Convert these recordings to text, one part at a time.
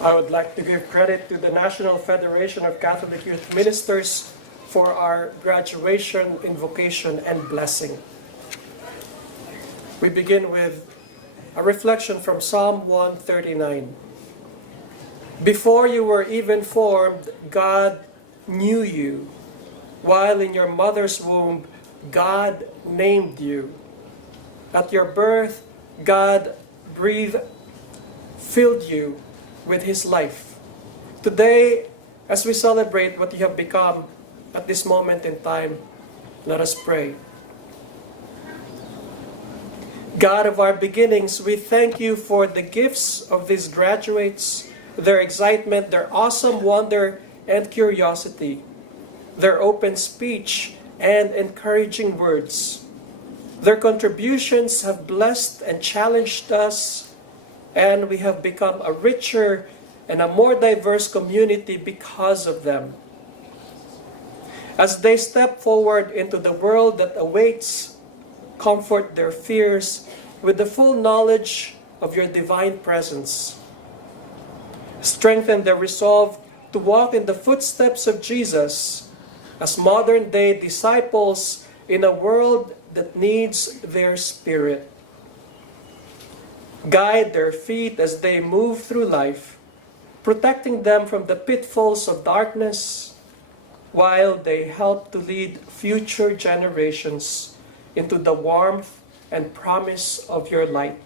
I would like to give credit to the National Federation of Catholic Youth Ministers for our graduation, invocation, and blessing. We begin with a reflection from Psalm 139. Before you were even formed, God knew you. While in your mother's womb, God named you. At your birth, God filled you with His life. Today, as we celebrate what you have become at this moment in time, let us pray. God of our beginnings, we thank you for the gifts of these graduates, their excitement, their awesome wonder and curiosity, their open speech and encouraging words. Their contributions have blessed and challenged us, and we have become a richer and a more diverse community because of them. As they step forward into the world that awaits, comfort their fears with the full knowledge of your divine presence. Strengthen their resolve to walk in the footsteps of Jesus as modern-day disciples in a world that needs their spirit. Guide their feet as they move through life, protecting them from the pitfalls of darkness, while they help to lead future generations into the warmth and promise of your light.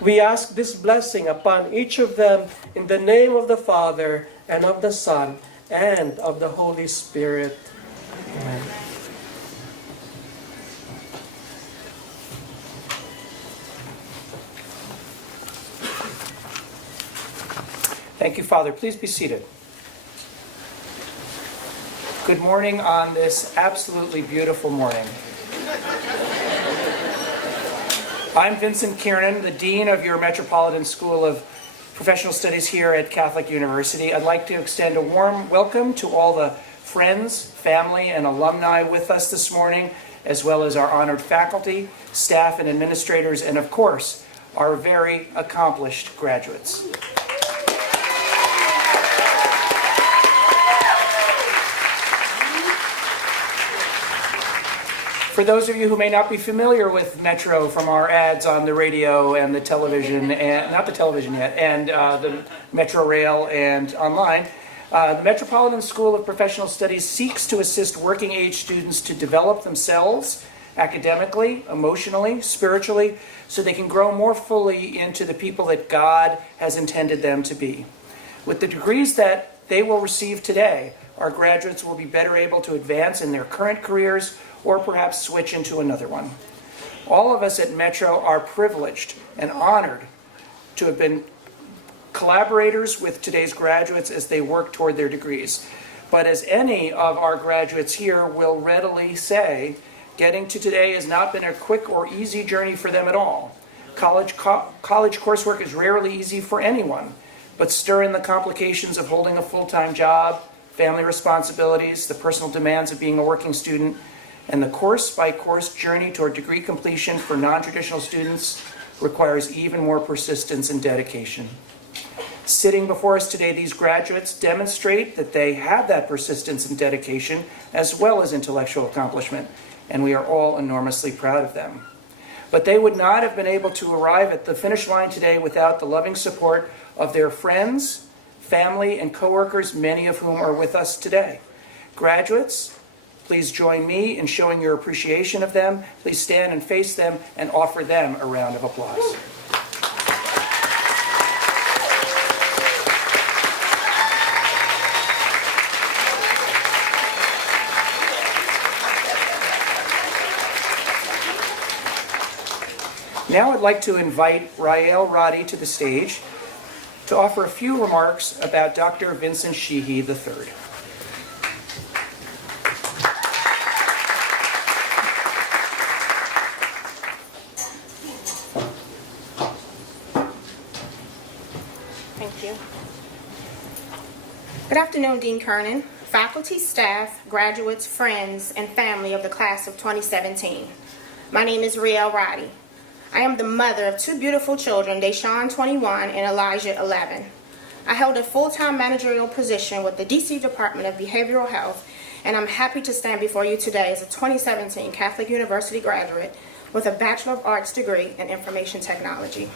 We ask this blessing upon each of them in the name of the Father, and of the Son, and of the Holy Spirit. Amen. Thank you, Father. Please be seated. Good morning on this absolutely beautiful morning. I'm Vincent Kiernan, the Dean of your Metropolitan School of Professional Studies here at Catholic University. I'd like to extend a warm welcome to all the friends, family, and alumni with us this morning, as well as our honored faculty, staff, and administrators, and of course, our very accomplished graduates. For those of you who may not be familiar with Metro from our ads on the radio and the television, and not the television yet, and the Metro Rail and online, the Metropolitan School of Professional Studies seeks to assist working age students to develop themselves academically, emotionally, spiritually, so they can grow more fully into the people that God has intended them to be. With the degrees that they will receive today, our graduates will be better able to advance in their current careers or perhaps switch into another one. All of us at Metro are privileged and honored to have been collaborators with today's graduates as they work toward their degrees. But as any of our graduates here will readily say, getting to today has not been a quick or easy journey for them at all. College coursework is rarely easy for anyone, but stir in the complications of holding a full-time job, family responsibilities, the personal demands of being a working student, and the course-by-course journey toward degree completion for non-traditional students requires even more persistence and dedication. Sitting before us today, these graduates demonstrate that they have that persistence and dedication as well as intellectual accomplishment, and we are all enormously proud of them. But they would not have been able to arrive at the finish line today without the loving support of their friends, family, and coworkers, many of whom are with us today. Graduates, please join me in showing your appreciation of them. Please stand and face them and offer them a round of applause. Now I'd like to invite Rael Roddy to the stage to offer a few remarks about Dr. Vincent Sheehy III. Thank you. Good afternoon, Dean Kernan, faculty, staff, graduates, friends, and family of the class of 2017. My name is Rael Roddy. I am the mother of two beautiful children, Deshawn, 21, and Elijah, 11. I held a full-time managerial position with the DC Department of Behavioral Health, and I'm happy to stand before you today as a 2017 Catholic University graduate with a Bachelor of Arts degree in Information Technology.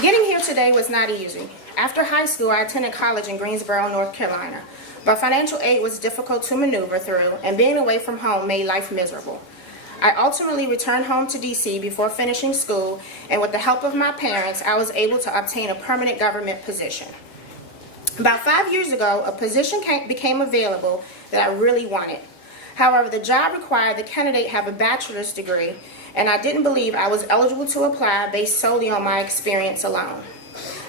Getting here today was not easy. After high school, I attended college in Greensboro, North Carolina, but financial aid was difficult to maneuver through, and being away from home made life miserable. I ultimately returned home to DC before finishing school, and with the help of my parents, I was able to obtain a permanent government position. About 5 years ago, a position became available that I really wanted. However, the job required the candidate have a bachelor's degree, and I didn't believe I was eligible to apply based solely on my experience alone.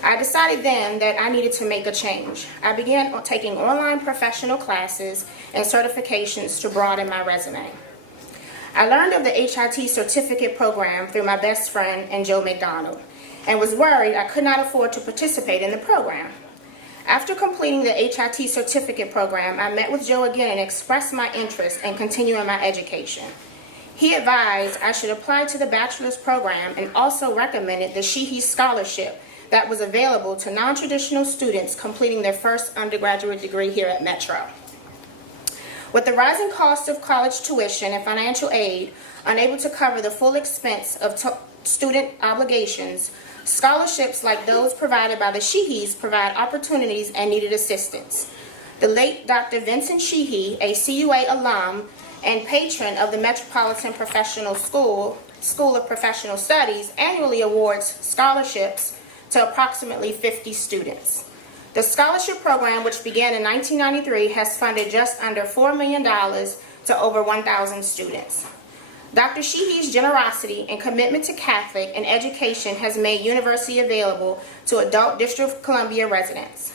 I decided then that I needed to make a change. I began taking online professional classes and certifications to broaden my resume. I learned of the HIT certificate program through my best friend and Joe McDonald, and was worried I could not afford to participate in the program. After completing the HIT certificate program, I met with Joe again and expressed my interest in continuing my education. He advised I should apply to the bachelor's program and also recommended the Sheehy Scholarship that was available to non-traditional students completing their first undergraduate degree here at Metro. With the rising cost of college tuition and financial aid unable to cover the full expense of student obligations, scholarships like those provided by the Sheehys provide opportunities and needed assistance. The late Dr. Vincent Sheehy, a CUA alum and patron of the Metropolitan Professional School of Professional Studies, annually awards scholarships to approximately 50 students. The scholarship program, which began in 1993, has funded just under $4 million to over 1,000 students. Dr. Sheehy's generosity and commitment to Catholic and education has made university available to adult District of Columbia residents.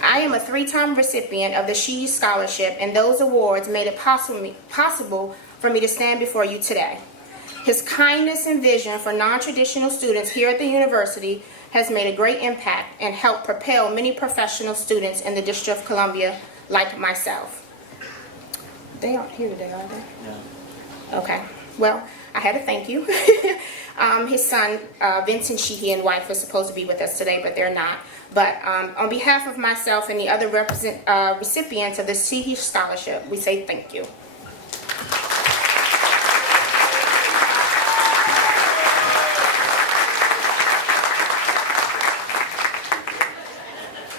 I am a 3-time recipient of the Sheehy Scholarship, and those awards made it possible for me to stand before you today. His kindness and vision for non-traditional students here at the university has made a great impact and helped propel many professional students in the District of Columbia like myself. They aren't here today, are they? No. Okay. Well, I had to thank you. His son, Vincent Sheehy, and wife, was supposed to be with us today, but they're not. But on behalf of myself and the other recipients of the Sheehy Scholarship, we say thank you.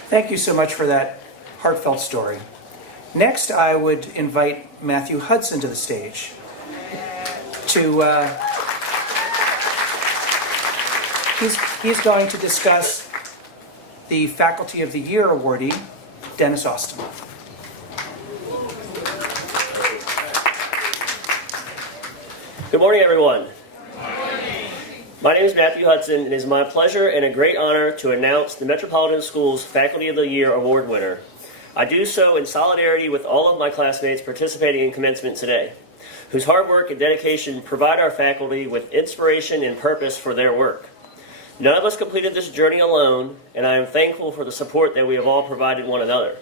Thank you so much for that heartfelt story. Next, I would invite Matthew Hudson to the stage he's going to discuss the Faculty of the Year awardee, Dennis Austin. Good morning, everyone. My name is Matthew Hudson, and it is my pleasure and a great honor to announce the Metropolitan Schools Faculty of the Year Award winner. I do so in solidarity with all of my classmates participating in commencement today, whose hard work and dedication provide our faculty with inspiration and purpose for their work. None of us completed this journey alone, and I am thankful for the support that we have all provided one another.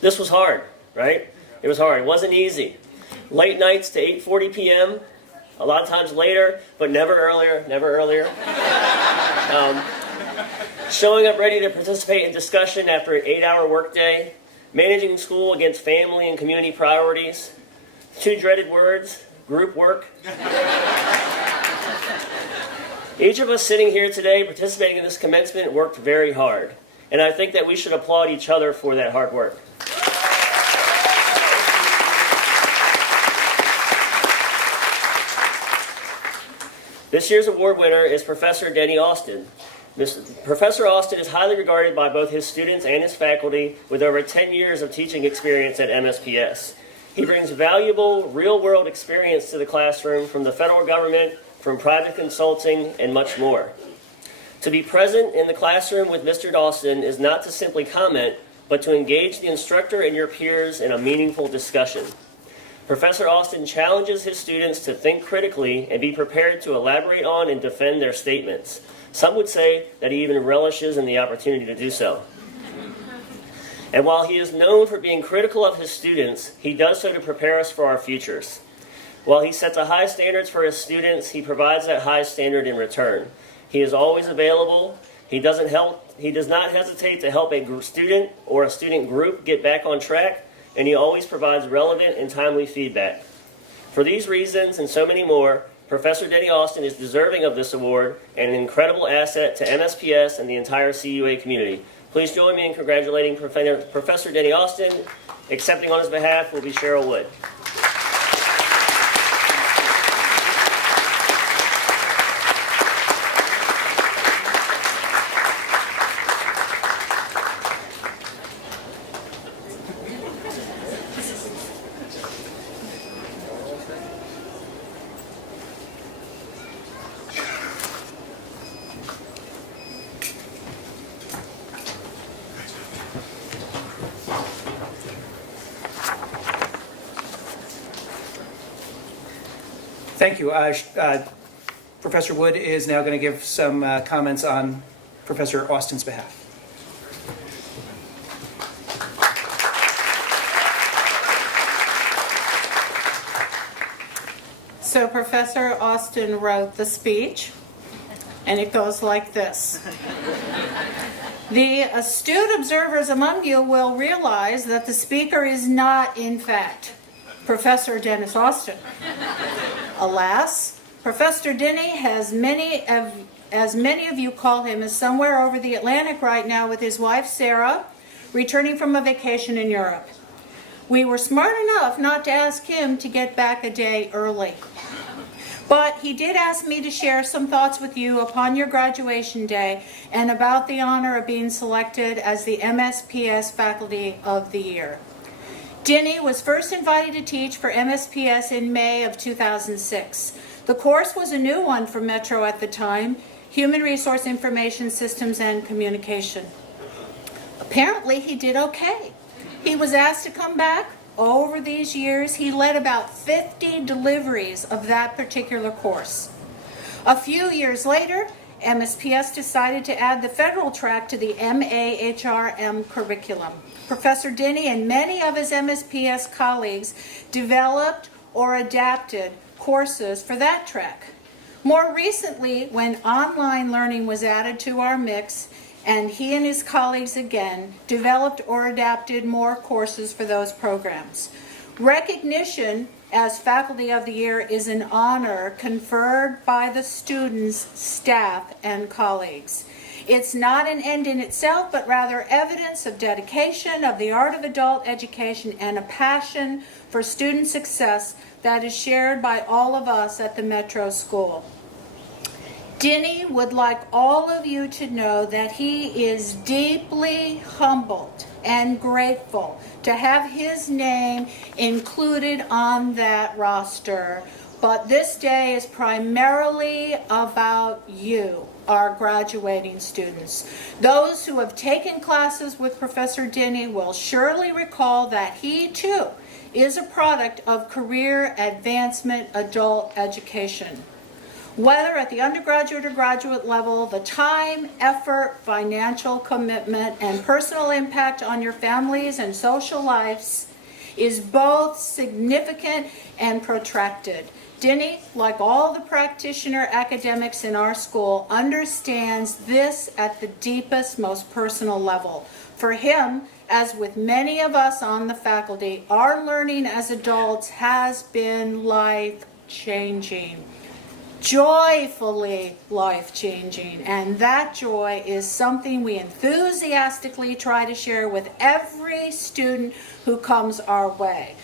This was hard, right? It was hard. It wasn't easy. Late nights to 8:40 p.m., a lot of times later, but never earlier, never earlier. Showing up ready to participate in discussion after an 8-hour workday, managing school against family and community priorities, 2 dreaded words, group work. Each of us sitting here today participating in this commencement worked very hard, and I think that we should applaud each other for that hard work. This year's award winner is Professor Denny Austin. Professor Austin is highly regarded by both his students and his faculty with over 10 years of teaching experience at MSPS. He brings valuable real-world experience to the classroom from the federal government, from private consulting, and much more. To be present in the classroom with Mr. Austin is not to simply comment, but to engage the instructor and your peers in a meaningful discussion. Professor Austin challenges his students to think critically and be prepared to elaborate on and defend their statements. Some would say that he even relishes in the opportunity to do so. And while he is known for being critical of his students, he does so to prepare us for our futures. While he sets a high standards for his students, he provides that high standard in return. He is always available. He does not hesitate to help a student or a student group get back on track, and he always provides relevant and timely feedback. For these reasons and so many more, Professor Denny Austin is deserving of this award and an incredible asset to MSPS and the entire CUA community. Please join me in congratulating Professor Denny Austin. Accepting on his behalf will be Cheryl Wood. Thank you. Professor Wood is now going to give some comments on Professor Austin's behalf. So Professor Austin wrote the speech, and it goes like this. The astute observers among you will realize that the speaker is not, in fact, Professor Dennis Austin. Alas, Professor Denny, as many of you call him, is somewhere over the Atlantic right now with his wife Sarah, returning from a vacation in Europe. We were smart enough not to ask him to get back a day early. But he did ask me to share some thoughts with you upon your graduation day and about the honor of being selected as the MSPS Faculty of the Year. Denny was first invited to teach for MSPS in May of 2006. The course was a new one for Metro at the time, Human Resource Information Systems and Communication. Apparently he did okay. He was asked to come back. Over these years, he led about 50 deliveries of that particular course. A few years later, MSPS decided to add the federal track to the MAHRM curriculum. Professor Denny and many of his MSPS colleagues developed or adapted courses for that track. More recently, when online learning was added to our mix, and he and his colleagues again developed or adapted more courses for those programs. Recognition as Faculty of the Year is an honor conferred by the students, staff, and colleagues. It's not an end in itself, but rather evidence of dedication, of the art of adult education, and a passion for student success that is shared by all of us at the Metro School. Denny would like all of you to know that he is deeply humbled and grateful to have his name included on that roster. But this day is primarily about you, our graduating students. Those who have taken classes with Professor Denny will surely recall that he too is a product of career advancement adult education. Whether at the undergraduate or graduate level, the time, effort, financial commitment, and personal impact on your families and social lives is both significant and protracted. Denny, like all the practitioner academics in our school, understands this at the deepest, most personal level. For him, as with many of us on the faculty, our learning as adults has been life-changing. Joyfully life-changing, and that joy is something we enthusiastically try to share with every student who comes our way.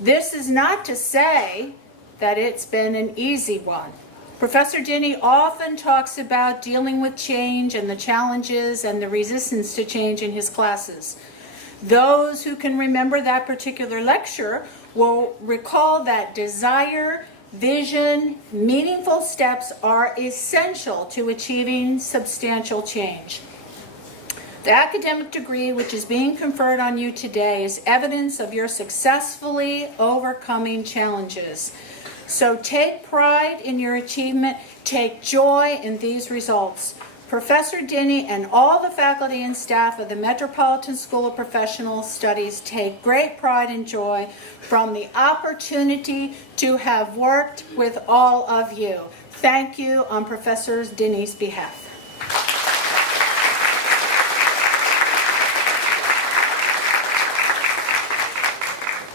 This is not to say that it's been an easy one. Professor Denny often talks about dealing with change and the challenges and the resistance to change in his classes. Those who can remember that particular lecture will recall that desire, vision, meaningful steps are essential to achieving substantial change. The academic degree which is being conferred on you today is evidence of your successfully overcoming challenges. So take pride in your achievement, take joy in these results. Professor Denny and all the faculty and staff of the Metropolitan School of Professional Studies take great pride and joy from the opportunity to have worked with all of you. Thank you on Professor Denny's behalf.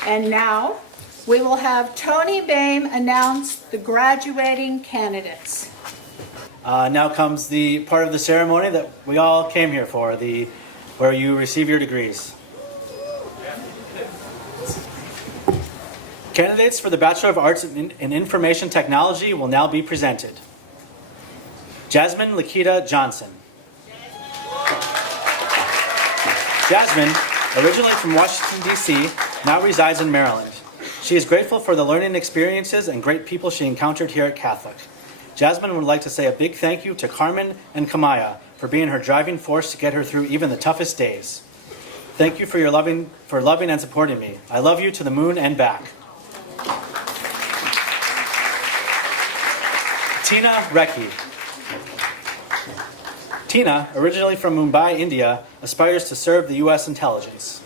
And now, we will have Tony Boehm announce the graduating candidates. Now comes the part of the ceremony that we all came here for, where you receive your degrees. Candidates for the Bachelor of Arts in Information Technology will now be presented. Jasmine Lakita Johnson. Jasmine, originally from Washington, D.C., now resides in Maryland. She is grateful for the learning experiences and great people she encountered here at Catholic. Jasmine would like to say a big thank you to Carmen and Kamaya for being her driving force to get her through even the toughest days. Thank you for loving and supporting me. I love you to the moon and back. Tina Recce. Tina, originally from Mumbai, India, aspires to serve the U.S. intelligence.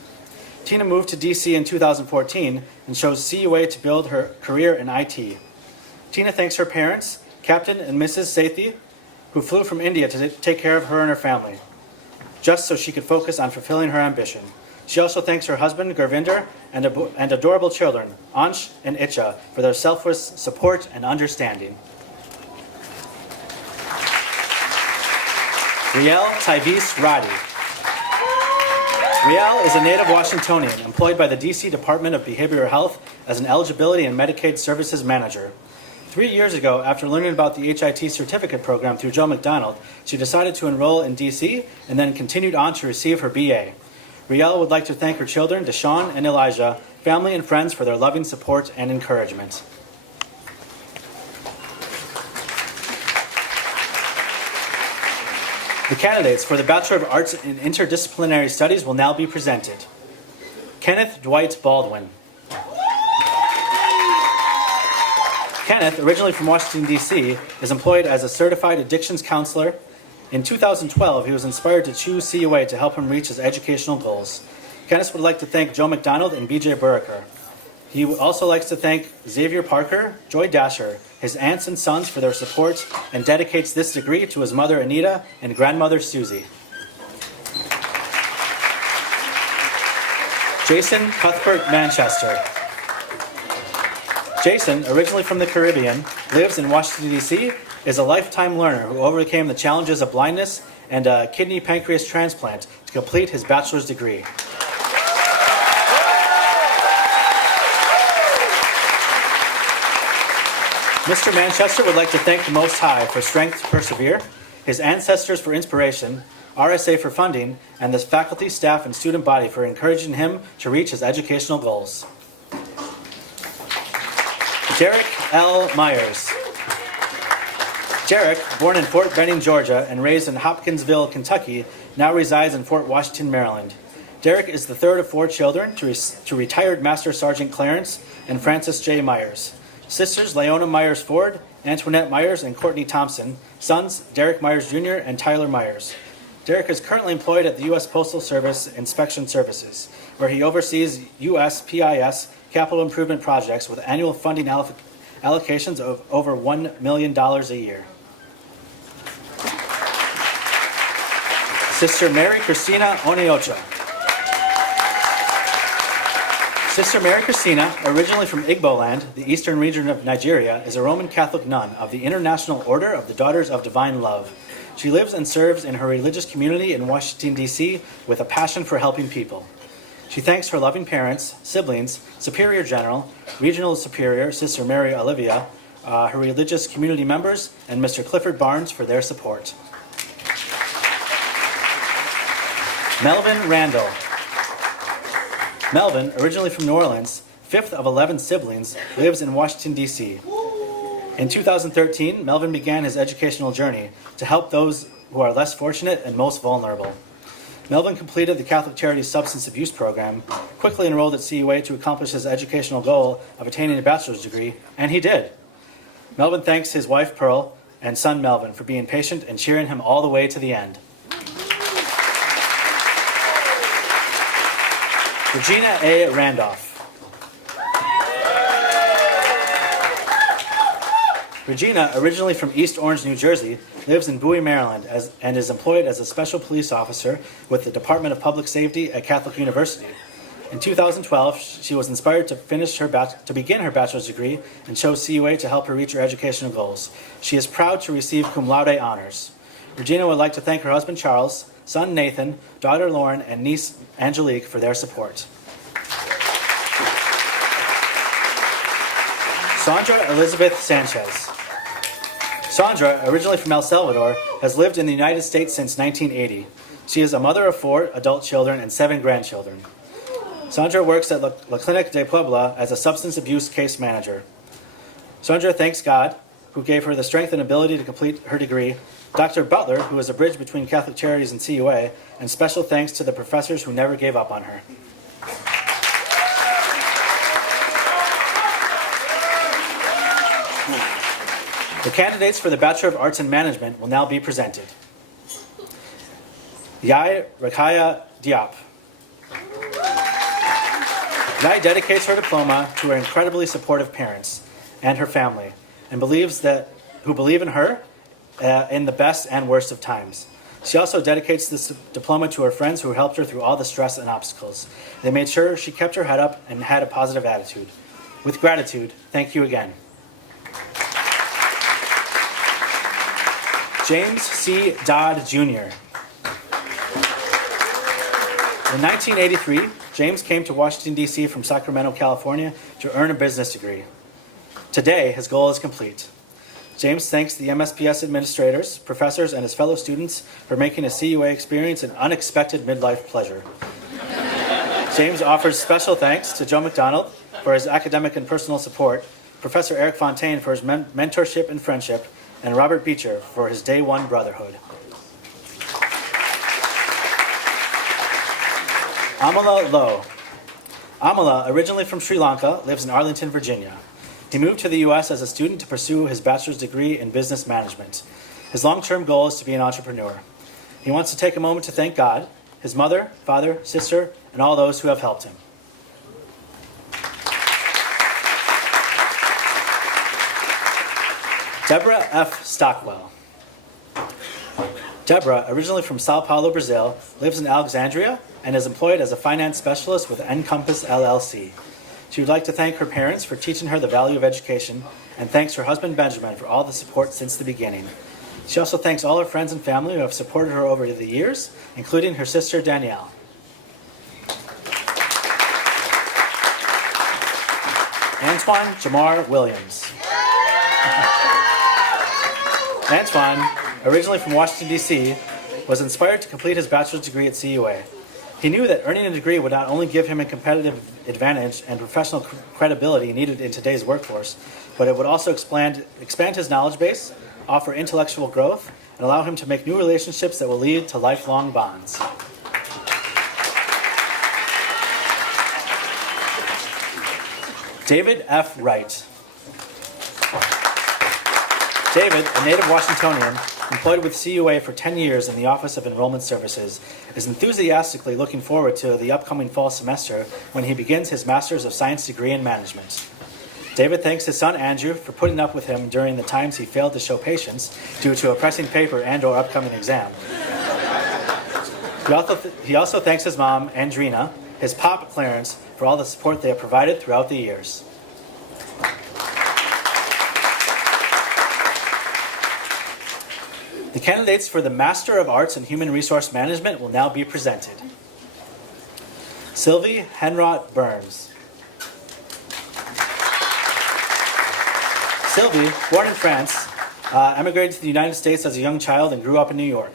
Tina moved to D.C. in 2014 and chose CUA to build her career in IT. Tina thanks her parents, Captain and Mrs. Sethi, who flew from India to take care of her and her family, just so she could focus on fulfilling her ambition. She also thanks her husband, Gurvinder, and adorable children, Ansh and Itcha, for their selfless support and understanding. Riel Tyvis Radi. Riel is a native Washingtonian employed by the D.C. Department of Behavioral Health as an Eligibility and Medicaid Services Manager. 3 years ago, after learning about the HIT certificate program through Joe McDonald, she decided to enroll in D.C. and then continued on to receive her BA. Riel would like to thank her children, Deshaun and Elijah, family and friends for their loving support and encouragement. The candidates for the Bachelor of Arts in Interdisciplinary Studies will now be presented. Kenneth Dwight Baldwin. Kenneth, originally from Washington, D.C., is employed as a certified addictions counselor. In 2012, he was inspired to choose CUA to help him reach his educational goals. Kenneth would like to thank Joe McDonald and B.J. Buraker. He also likes to thank Xavier Parker, Joy Dasher, his aunts and sons for their support, and dedicates this degree to his mother Anita and grandmother Susie. Jason Cuthbert Manchester. Jason, originally from the Caribbean, lives in Washington, D.C., is a lifetime learner who overcame the challenges of blindness and a kidney pancreas transplant to complete his bachelor's degree. Mr. Manchester would like to thank the Most High for strength to persevere, his ancestors for inspiration, RSA for funding, and the faculty, staff, and student body for encouraging him to reach his educational goals. Derek L. Myers. Derek, born in Fort Benning, Georgia, and raised in Hopkinsville, Kentucky, now resides in Fort Washington, Maryland. Derek is the third of 4 children to retired Master Sergeant Clarence and Francis J. Myers. Sisters Leona Myers Ford, Antoinette Myers, and Courtney Thompson. Sons Derek Myers Jr. and Tyler Myers. Derek is currently employed at the U.S. Postal Service Inspection Services, where he oversees USPIS capital improvement projects with annual funding allocations of over $1 million a year. Sister Mary Christina Oniocha. Sister Mary Christina, originally from Igbo land, the eastern region of Nigeria, is a Roman Catholic nun of the International Order of the Daughters of Divine Love. She lives and serves in her religious community in Washington, D.C. with a passion for helping people. She thanks her loving parents, siblings, Superior General, Regional Superior, Sister Mary Olivia, her religious community members, and Mr. Clifford Barnes for their support. Melvin Randall. Melvin, originally from New Orleans, 5th of 11 siblings, lives in Washington, D.C. In 2013, Melvin began his educational journey to help those who are less fortunate and most vulnerable. Melvin completed the Catholic Charities Substance Abuse Program, quickly enrolled at CUA to accomplish his educational goal of attaining a bachelor's degree, and he did. Melvin thanks his wife, Pearl, and son Melvin for being patient and cheering him all the way to the end. Regina A. Randolph. Regina, originally from East Orange, New Jersey, lives in Bowie, Maryland, and is employed as a special police officer with the Department of Public Safety at Catholic University. In 2012, she was inspired to begin her bachelor's degree and chose CUA to help her reach her educational goals. She is proud to receive cum laude honors. Regina would like to thank her husband Charles, son Nathan, daughter Lauren, and niece Angelique for their support. Sandra Elizabeth Sanchez. Sandra, originally from El Salvador, has lived in the United States since 1980. She is a mother of 4 adult children and 7 grandchildren. Sandra works at La Clinique de Puebla as a substance abuse case manager. Sandra thanks God, who gave her the strength and ability to complete her degree, Dr. Butler, who is a bridge between Catholic Charities and CUA, and special thanks to the professors who never gave up on her. The candidates for the Bachelor of Arts in Management will now be presented. Yai Rakaya Diop. Yai dedicates her diploma to her incredibly supportive parents and her family, and who believe in her in the best and worst of times. She also dedicates this diploma to her friends who helped her through all the stress and obstacles. They made sure she kept her head up and had a positive attitude. With gratitude, thank you again. James C. Dodd, Jr. In 1983, James came to Washington, D.C. from Sacramento, California to earn a business degree. Today, his goal is complete. James thanks the MSPS administrators, professors, and his fellow students for making a CUA experience an unexpected midlife pleasure. James offers special thanks to Joe McDonald for his academic and personal support, Professor Eric Fontaine for his mentorship and friendship, and Robert Beecher for his day one brotherhood. Amala Lowe. Amala, originally from Sri Lanka, lives in Arlington, Virginia. He moved to the U.S. as a student to pursue his bachelor's degree in business management. His long-term goal is to be an entrepreneur. He wants to take a moment to thank God, his mother, father, sister, and all those who have helped him. Deborah F. Stockwell. Deborah, originally from Sao Paulo, Brazil, lives in Alexandria and is employed as a finance specialist with Encompass LLC. She would like to thank her parents for teaching her the value of education and thanks her husband Benjamin for all the support since the beginning. She also thanks all her friends and family who have supported her over the years, including her sister Danielle. Antoine Jamar Williams. Antoine, originally from Washington, D.C., was inspired to complete his bachelor's degree at CUA. He knew that earning a degree would not only give him a competitive advantage and professional credibility needed in today's workforce, but it would also expand his knowledge base, offer intellectual growth, and allow him to make new relationships that will lead to lifelong bonds. David F. Wright. David, a native Washingtonian, employed with CUA for 10 years in the Office of Enrollment Services, is enthusiastically looking forward to the upcoming fall semester when he begins his Master's of Science degree in Management. David thanks his son Andrew for putting up with him during the times he failed to show patience due to a pressing paper and/or upcoming exam. He also thanks his mom, Andrea, his pop, Clarence, for all the support they have provided throughout the years. The candidates for the Master of Arts in Human Resource Management will now be presented. Sylvie Henrot Burns. Sylvie, born in France, emigrated to the United States as a young child and grew up in New York.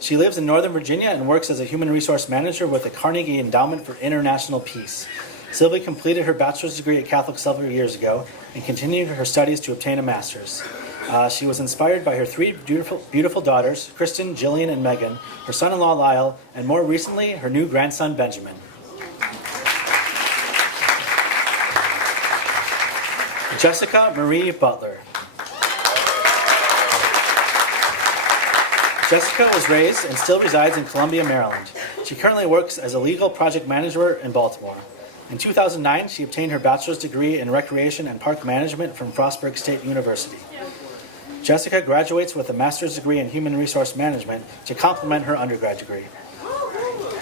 She lives in Northern Virginia and works as a human resource manager with the Carnegie Endowment for International Peace. Sylvie completed her bachelor's degree at Catholic several years ago and continued her studies to obtain a master's. She was inspired by her 3 beautiful daughters, Kristen, Jillian, and Megan, her son-in-law Lyle, and more recently, her new grandson Benjamin. Jessica Marie Butler. Jessica was raised and still resides in Columbia, Maryland. She currently works as a legal project manager in Baltimore. In 2009, she obtained her bachelor's degree in recreation and park management from Frostburg State University. Jessica graduates with a master's degree in human resource management to complement her undergrad degree.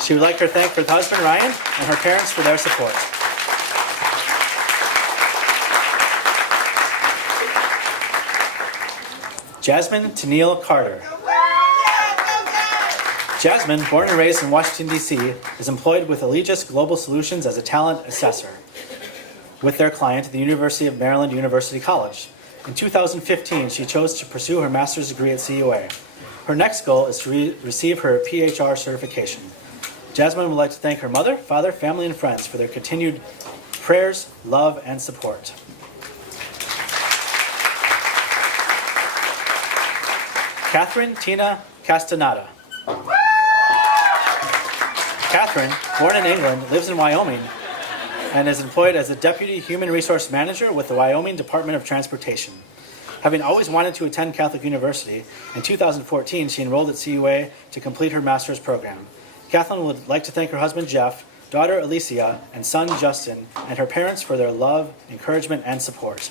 She would like to thank her husband Ryan and her parents for their support. Jasmine Tennille Carter. Jasmine, born and raised in Washington, D.C., is employed with Allegis Global Solutions as a talent assessor with their client at the University of Maryland University College. In 2015, she chose to pursue her master's degree at CUA. Her next goal is to receive her PHR certification. Jasmine would like to thank her mother, father, family, and friends for their continued prayers, love, and support. Catherine Tina Castaneda. Catherine, born in England, lives in Wyoming and is employed as a Deputy Human Resource Manager with the Wyoming Department of Transportation. Having always wanted to attend Catholic University, in 2014 she enrolled at CUA to complete her master's program. Catherine would like to thank her husband Jeff, daughter Alicia, and son Justin, and her parents for their love, encouragement, and support.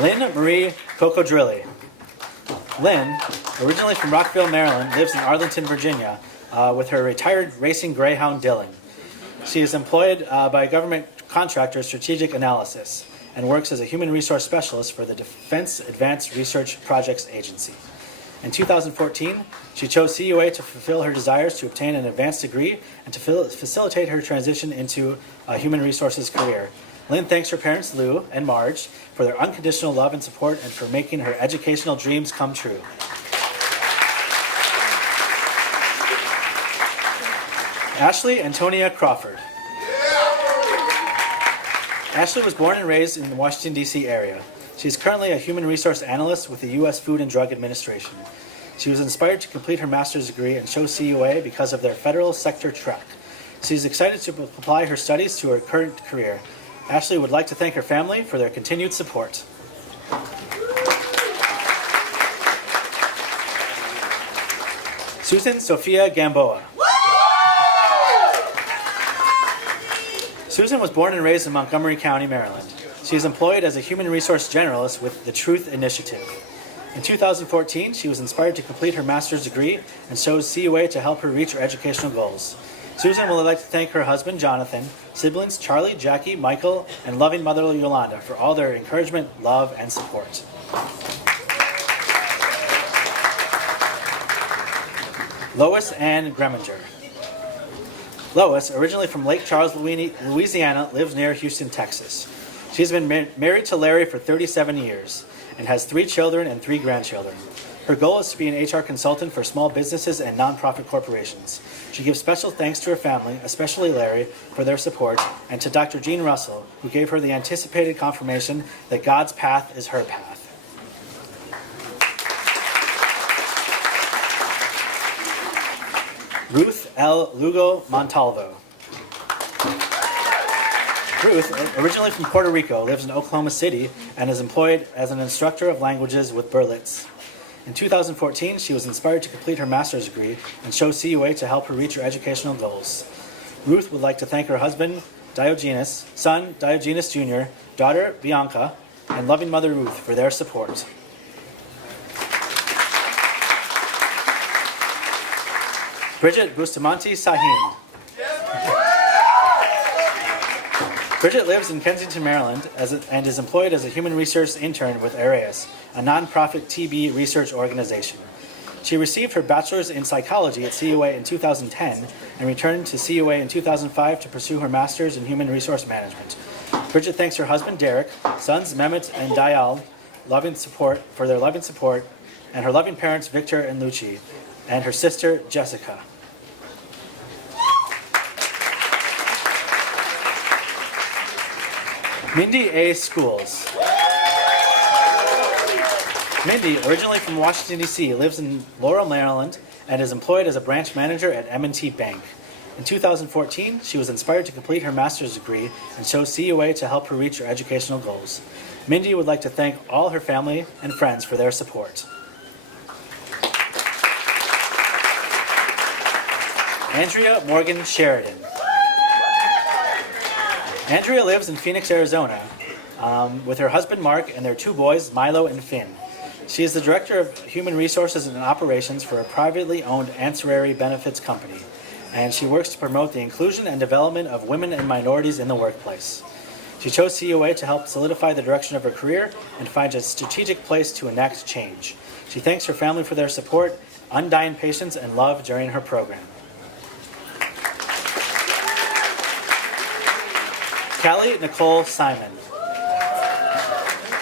Lynn Marie Cocodrilli. Lynn, originally from Rockville, Maryland, lives in Arlington, Virginia, with her retired racing greyhound Dylan. She is employed by government contractor Strategic Analysis and works as a human resource specialist for the Defense Advanced Research Projects Agency. In 2014, she chose CUA to fulfill her desires to obtain an advanced degree and to facilitate her transition into a human resources career. Lynn thanks her parents, Lou and Marge, for their unconditional love and support and for making her educational dreams come true. Ashley Antonia Crawford. Ashley was born and raised in the Washington, D.C. area. She is currently a human resource analyst with the U.S. Food and Drug Administration. She was inspired to complete her master's degree and chose CUA because of their federal sector track. She is excited to apply her studies to her current career. Ashley would like to thank her family for their continued support. Susan Sophia Gamboa. Susan was born and raised in Montgomery County, Maryland. She is employed as a human resource generalist with the Truth Initiative. In 2014, she was inspired to complete her master's degree and chose CUA to help her reach her educational goals. Susan would like to thank her husband, Jonathan, siblings Charlie, Jackie, Michael, and loving mother Yolanda for all their encouragement, love, and support. Lois Ann Greminger. Lois, originally from Lake Charles, Louisiana, lives near Houston, Texas. She's been married to Larry for 37 years and has 3 children and 3 grandchildren. Her goal is to be an HR consultant for small businesses and nonprofit corporations. She gives special thanks to her family, especially Larry, for their support, and to Dr. Jean Russell, who gave her the anticipated confirmation that God's path is her path. Ruth L. Lugo Montalvo. Ruth, originally from Puerto Rico, lives in Oklahoma City and is employed as an instructor of languages with Berlitz. In 2014, she was inspired to complete her master's degree and chose CUA to help her reach her educational goals. Ruth would like to thank her husband, Diogenes, son, Diogenes Jr., daughter, Bianca, and loving mother, Ruth, for their support. Bridgette Bustamante Sahin. Bridgette lives in Kensington, Maryland, and is employed as a human resource intern with AREAS, a nonprofit TB research organization. She received her bachelor's in psychology at CUA in 2010 and returned to CUA in 2005 to pursue her master's in human resource management. Bridgette thanks her husband Derek, sons Mehmet and Dayal, for their loving support, and her loving parents Victor and Lucy, and her sister Jessica. Mindy A. Schools. Mindy, originally from Washington, D.C., lives in Laurel, Maryland, and is employed as a branch manager at M&T Bank. In 2014, she was inspired to complete her master's degree and chose CUA to help her reach her educational goals. Mindy would like to thank all her family and friends for their support. Andrea Morgan Sheridan. Andrea lives in Phoenix, Arizona, with her husband Mark and their 2 boys, Milo and Finn. She is the Director of Human Resources and Operations for a privately owned ancillary benefits company, and she works to promote the inclusion and development of women and minorities in the workplace. She chose CUA to help solidify the direction of her career and find a strategic place to enact change. She thanks her family for their support, undying patience, and love during her program. Callie Nicole Simon.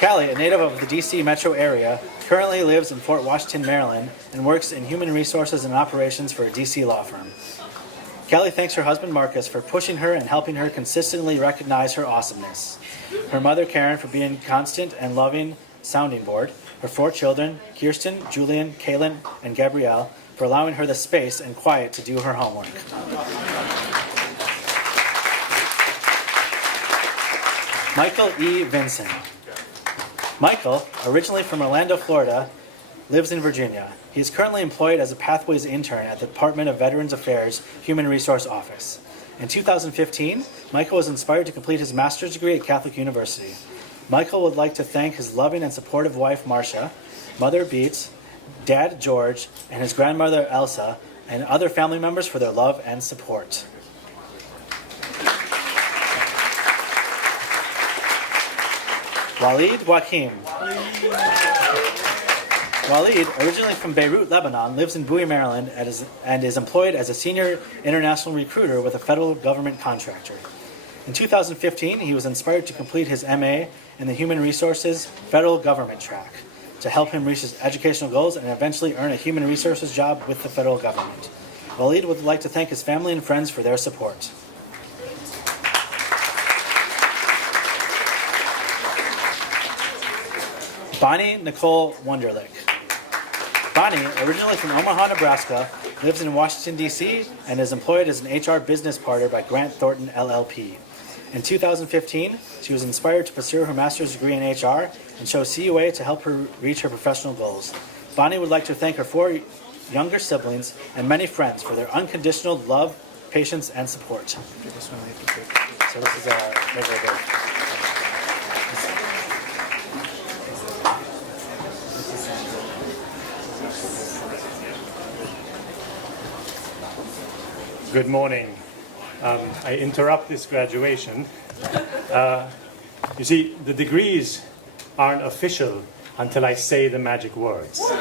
Callie, a native of the D.C. metro area, currently lives in Fort Washington, Maryland, and works in human resources and operations for a D.C. law firm. Callie thanks her husband Marcus for pushing her and helping her consistently recognize her awesomeness. Her mother Karen for being constant and loving sounding board. Her 4 children, Kirsten, Julian, Kaylin, and Gabrielle, for allowing her the space and quiet to do her homework. Michael E. Vinson. Michael, originally from Orlando, Florida, lives in Virginia. He is currently employed as a Pathways intern at the Department of Veterans Affairs Human Resource Office. In 2015, Michael was inspired to complete his master's degree at Catholic University. Michael would like to thank his loving and supportive wife, Marcia, mother, Beats, dad, George, and his grandmother, Elsa, and other family members for their love and support. Walid Wakim. Walid, originally from Beirut, Lebanon, lives in Bowie, Maryland, and is employed as a senior international recruiter with a federal government contractor. In 2015, he was inspired to complete his MA in the Human Resources Federal Government track to help him reach his educational goals and eventually earn a human resources job with the federal government. Walid would like to thank his family and friends for their support. Bonnie Nicole Wonderlic. Bonnie, originally from Omaha, Nebraska, lives in Washington, D.C., and is employed as an HR business partner by Grant Thornton, LLP. In 2015, she was inspired to pursue her master's degree in HR and chose CUA to help her reach her professional goals. Bonnie would like to thank her 4 younger siblings and many friends for their unconditional love, patience, and support. So this is very good. Good morning. I interrupt this graduation. You see, the degrees aren't official until I say the magic words. So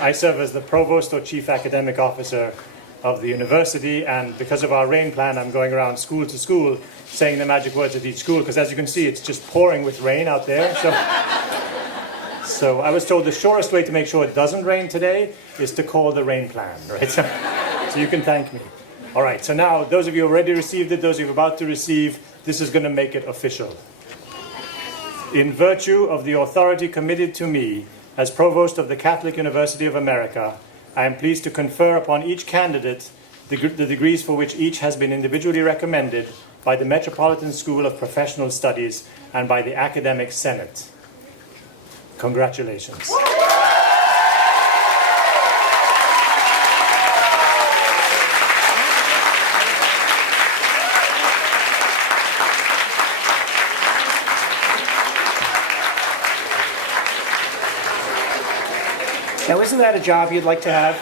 I serve as the provost or chief academic officer of the university, and because of our rain plan, I'm going around school to school saying the magic words at each school, because as you can see, it's just pouring with rain out there. So I was told the shortest way to make sure it doesn't rain today is to call the rain plan, right? So you can thank me. All right, so now, those of you who already received it, those of you about to receive, this is going to make it official. In virtue of the authority committed to me as Provost of the Catholic University of America, I am pleased to confer upon each candidate the degrees for which each has been individually recommended by the Metropolitan School of Professional Studies and by the Academic Senate. Congratulations. Now, isn't that a job you'd like to have?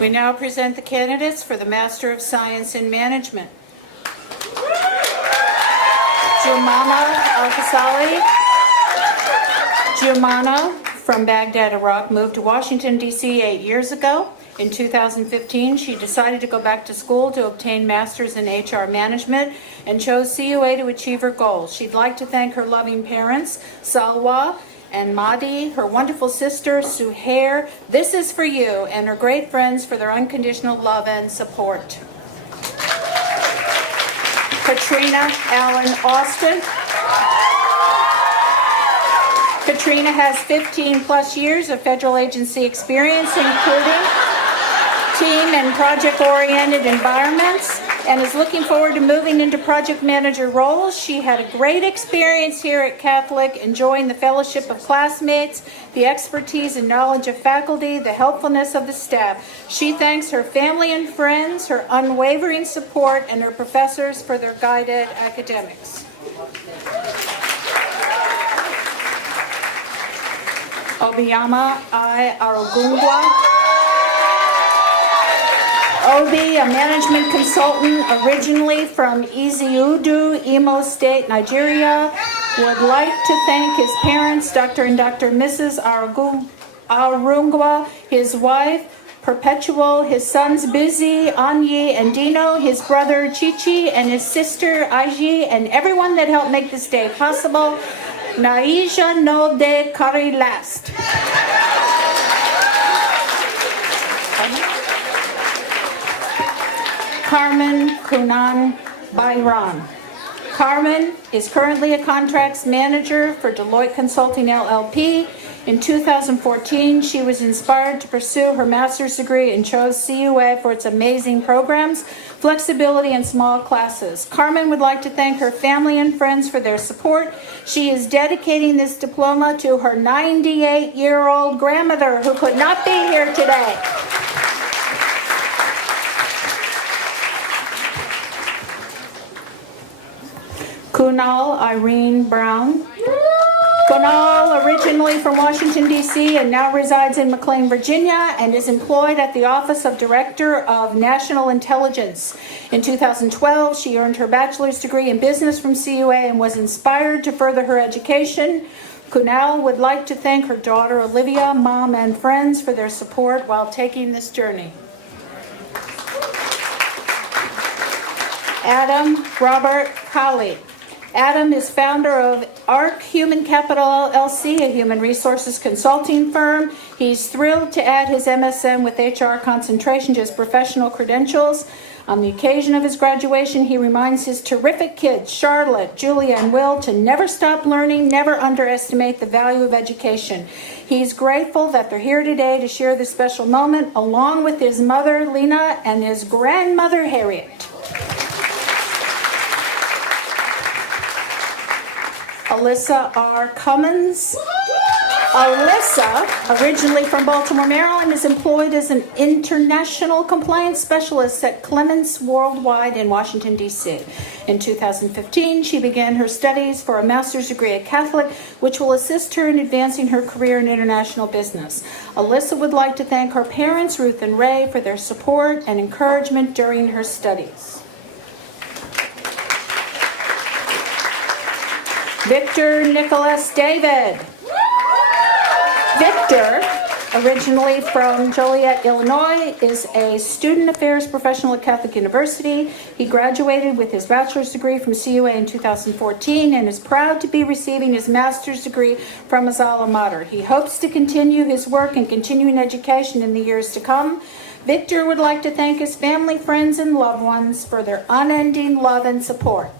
We now present the candidates for the Master of Science in Management. Jumana Al-Kasali. Jumana from Baghdad, Iraq, moved to Washington, D.C. 8 years ago. In 2015, she decided to go back to school to obtain master's in HR management and chose CUA to achieve her goals. She'd like to thank her loving parents, Salwa and Mahdi, her wonderful sister, Suhair, this is for you, and her great friends for their unconditional love and support. Katrina Allen Austin. Katrina has 15 plus years of federal agency experience, including team and project-oriented environments, and is looking forward to moving into project manager roles. She had a great experience here at Catholic, enjoying the fellowship of classmates, the expertise and knowledge of faculty, the helpfulness of the staff. She thanks her family and friends, her unwavering support, and her professors for their guided academics. Obiyama I. Arugungwa. Obi, a management consultant originally from Iziudu, Imo State, Nigeria, would like to thank his parents, Dr. and Dr. Mrs. Arungwa, his wife, Perpetual, his sons Busy, Anyi, and Dino, his brother Chichi, and his sister Aji, and everyone that helped make this day possible. Naija no de Kari last. Carmen Kunan Bayran. Carmen is currently a contracts manager for Deloitte Consulting LLP. In 2014, she was inspired to pursue her master's degree and chose CUA for its amazing programs, flexibility, and small classes. Carmen would like to thank her family and friends for their support. She is dedicating this diploma to her 98-year-old grandmother who could not be here today. Kunal Irene Brown. Kunal, originally from Washington, D.C., and now resides in McLean, Virginia, and is employed at the Office of Director of National Intelligence. In 2012, she earned her bachelor's degree in business from CUA and was inspired to further her education. Kunal would like to thank her daughter, Olivia, mom, and friends for their support while taking this journey. Adam Robert Callie. Adam is founder of ARC Human Capital LLC, a human resources consulting firm. He's thrilled to add his MSM with HR concentration to his professional credentials. On the occasion of his graduation, he reminds his terrific kids, Charlotte, Julia, and Will, to never stop learning, never underestimate the value of education. He's grateful that they're here today to share this special moment, along with his mother, Lena, and his grandmother, Harriet. Alyssa R. Cummins. Alyssa, originally from Baltimore, Maryland, is employed as an international compliance specialist at Clements Worldwide in Washington, D.C. In 2015, she began her studies for a master's degree at Catholic, which will assist her in advancing her career in international business. Alyssa would like to thank her parents, Ruth and Ray, for their support and encouragement during her studies. Victor Nicholas David. Victor, originally from Joliet, Illinois, is a student affairs professional at Catholic University. He graduated with his bachelor's degree from CUA in 2014 and is proud to be receiving his master's degree from his alma mater. He hopes to continue his work in continuing education in the years to come. Victor would like to thank his family, friends, and loved ones for their unending love and support.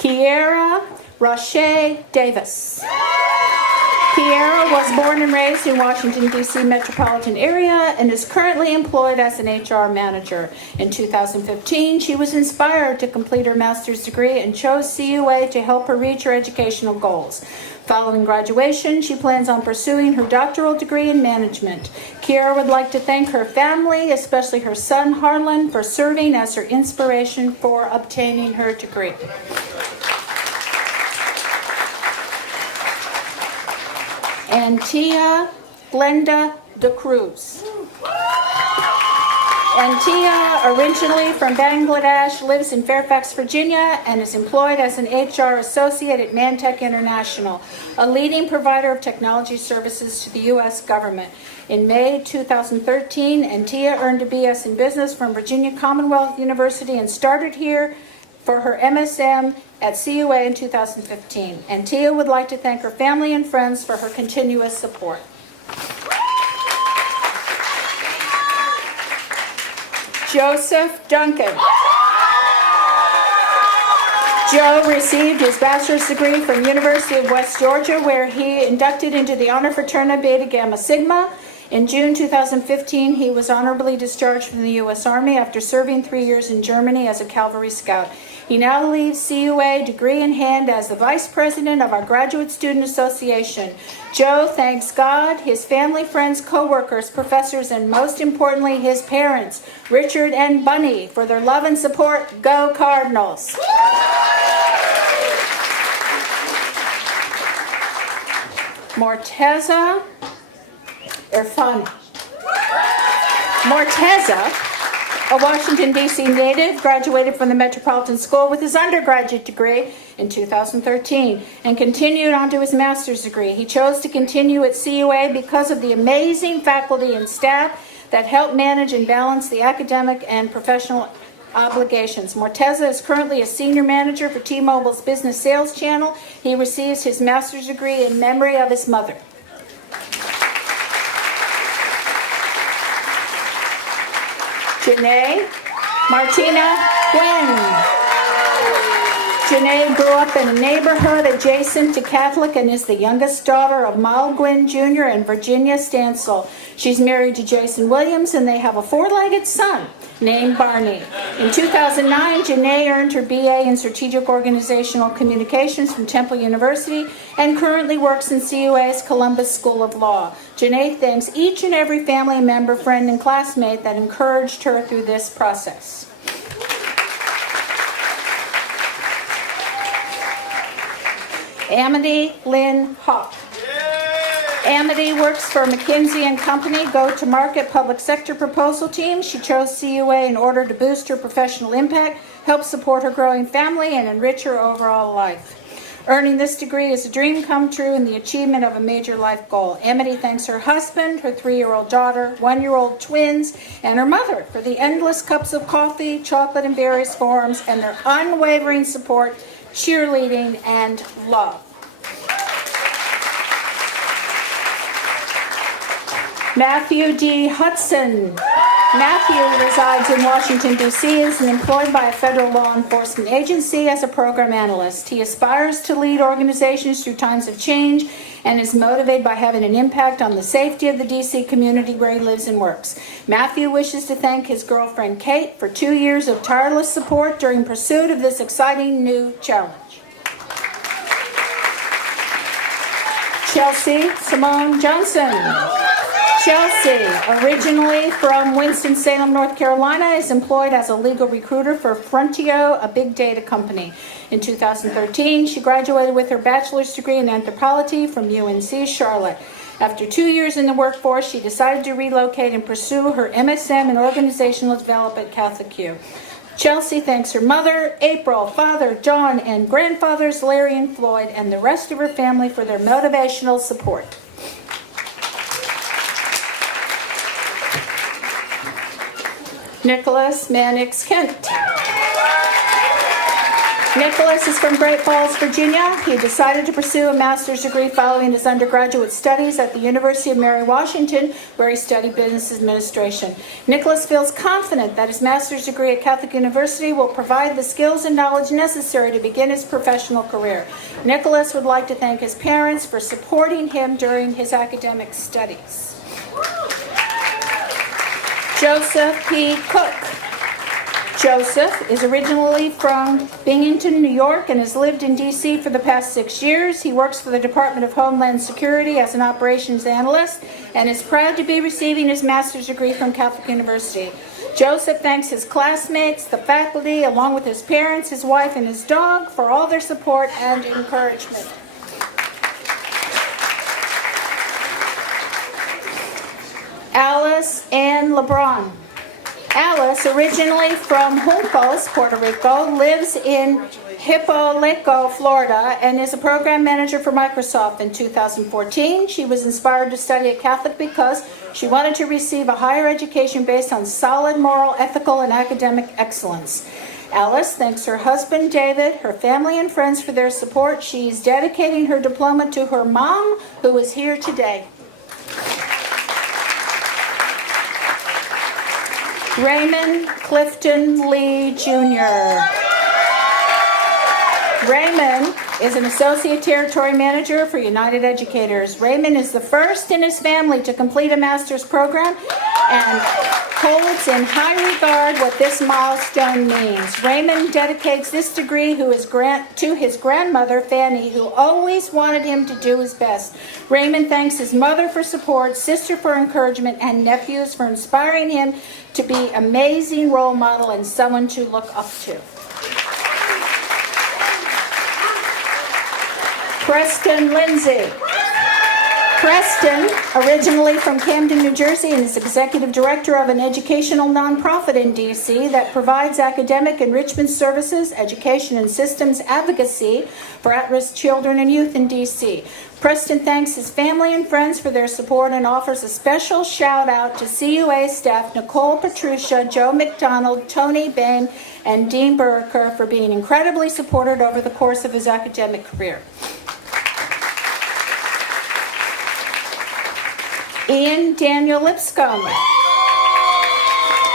Kiera Roche Davis. Kiera was born and raised in Washington, D.C. metropolitan area and is currently employed as an HR manager. In 2015, she was inspired to complete her master's degree and chose CUA to help her reach her educational goals. Following graduation, she plans on pursuing her doctoral degree in management. Kiera would like to thank her family, especially her son Harlan, for serving as her inspiration for obtaining her degree. Antia Glenda De Cruz. Antia, originally from Bangladesh, lives in Fairfax, Virginia, and is employed as an HR associate at Mantech International, a leading provider of technology services to the U.S. government. In May 2013, Antia earned a BS in business from Virginia Commonwealth University and started here for her MSM at CUA in 2015. Antia would like to thank her family and friends for her continuous support. Joseph Duncan. Joe received his bachelor's degree from University of West Georgia, where he inducted into the Honor Fraternity Beta Gamma Sigma. In June 2015, he was honorably discharged from the U.S. Army after serving 3 years in Germany as a cavalry scout. He now leaves CUA degree in hand as the vice president of our Graduate Student Association. Joe thanks God, his family, friends, co-workers, professors, and most importantly, his parents, Richard and Bunny, for their love and support. Go Cardinals! Morteza Irfan. Morteza, a Washington, D.C. native, graduated from the Metropolitan School with his undergraduate degree in 2013 and continued on to his master's degree. He chose to continue at CUA because of the amazing faculty and staff that help manage and balance the academic and professional obligations. Morteza is currently a senior manager for T-Mobile's business sales channel. He receives his master's degree in memory of his mother. Janae Martina Gwynn. Janae grew up in a neighborhood adjacent to Catholic and is the youngest daughter of Mal Gwynn Jr. and Virginia Stansel. She's married to Jason Williams and they have a four-legged son named Barney. In 2009, Janae earned her BA in Strategic Organizational Communications from Temple University and currently works in CUA's Columbus School of Law. Janae thanks each and every family member, friend, and classmate that encouraged her through this process. Amity Lynn Hawk. Amity works for McKinsey & Company go-to-market public sector proposal team. She chose CUA in order to boost her professional impact, help support her growing family, and enrich her overall life. Earning this degree is a dream come true and the achievement of a major life goal. Amity thanks her husband, her 3-year-old daughter, 1-year-old twins, and her mother for the endless cups of coffee, chocolate in various forms, and their unwavering support, cheerleading, and love. Matthew D. Hudson. Matthew resides in Washington, D.C. and is employed by a federal law enforcement agency as a program analyst. He aspires to lead organizations through times of change and is motivated by having an impact on the safety of the D.C. community where he lives and works. Matthew wishes to thank his girlfriend Kate for 2 years of tireless support during pursuit of this exciting new challenge. Chelsea Simone Johnson. Chelsea, originally from Winston-Salem, North Carolina, is employed as a legal recruiter for Frontio, a big data company. In 2013, she graduated with her bachelor's degree in anthropology from UNC Charlotte. After 2 years in the workforce, she decided to relocate and pursue her MSM in organizational development at Catholic U. Chelsea thanks her mother, April, father, John, and grandfathers, Larry and Floyd, and the rest of her family for their motivational support. Nicholas Mannix Kent. Nicholas is from Great Falls, Virginia. He decided to pursue a master's degree following his undergraduate studies at the University of Mary Washington, where he studied business administration. Nicholas feels confident that his master's degree at Catholic University will provide the skills and knowledge necessary to begin his professional career. Nicholas would like to thank his parents for supporting him during his academic studies. Joseph P. Cook. Joseph is originally from Binghamton, New York, and has lived in D.C. for the past 6 years. He works for the Department of Homeland Security as an operations analyst and is proud to be receiving his master's degree from Catholic University. Joseph thanks his classmates, the faculty, along with his parents, his wife, and his dog for all their support and encouragement. Alice Ann LeBron. Alice, originally from Juncos, Puerto Rico, lives in Hippoleco, Florida, and is a program manager for Microsoft. In 2014, she was inspired to study at Catholic because she wanted to receive a higher education based on solid moral, ethical, and academic excellence. Alice thanks her husband, David, her family, and friends for their support. She's dedicating her diploma to her mom, who is here today. Raymond Clifton Lee Jr. Raymond is an Associate Territory Manager for United Educators. Raymond is the first in his family to complete a master's program and holds in high regard what this milestone means. Raymond dedicates this degree to his grandmother, Fanny, who always wanted him to do his best. Raymond thanks his mother for support, sister for encouragement, and nephews for inspiring him to be an amazing role model and someone to look up to. Preston Lindsay. Preston, originally from Camden, New Jersey, and is executive director of an educational nonprofit in D.C. that provides academic enrichment services, education, and systems advocacy for at-risk children and youth in D.C. Preston thanks his family and friends for their support and offers a special shout-out to CUA staff Nicole, Patricia, Joe McDonald, Tony Bain, and Dean Burker for being incredibly supported over the course of his academic career. Ian Daniel Lipscomb.